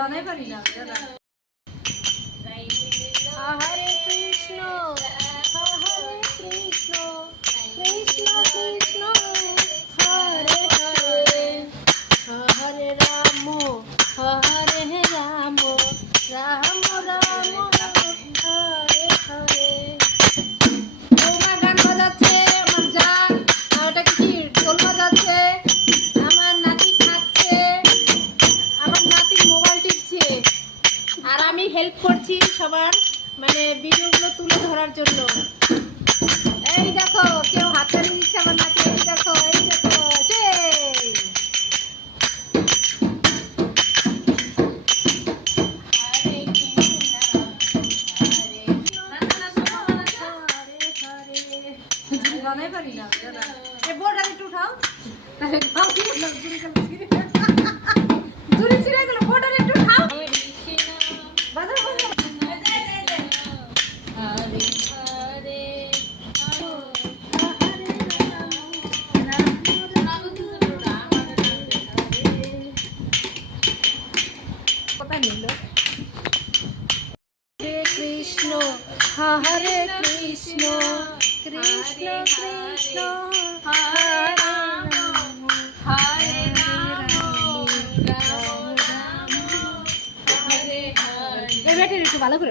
বানাই পারি না হরে কৃষ্ণ কৃষ্ণ কৃষ্ণ হরে হরে হরে রাম হরে রাম রাম রাম হরে হরে। বৌমা গান বাজাচ্ছে, আমার জান ওটাকে কি ঢোল বাজাচ্ছে, আমার নাতি খাচ্ছে, আমার নাতি মোবাইল টিপছে, আর আমি হেল্প করছি সবার মানে ভিডিওগুলো তুলে ধরার জন্য। এই দেখো কেউ হাততালি দিচ্ছে আমার নাতি, এই দেখো এই দেখো বানাই পারি না বোর্ডার একটু উঠাও দূরে ছিঁড়ে গেল বোর্ডার একটু উঠাও বাজার হরে হরে কোথায় নিল হরে কৃষ্ণ হরে কৃষ্ণ কৃষ্ণ কৃষ্ণ হরে রাম হরে রাম রাম রাম হরে হরে। এই ব্যাটারি একটু ভালো করে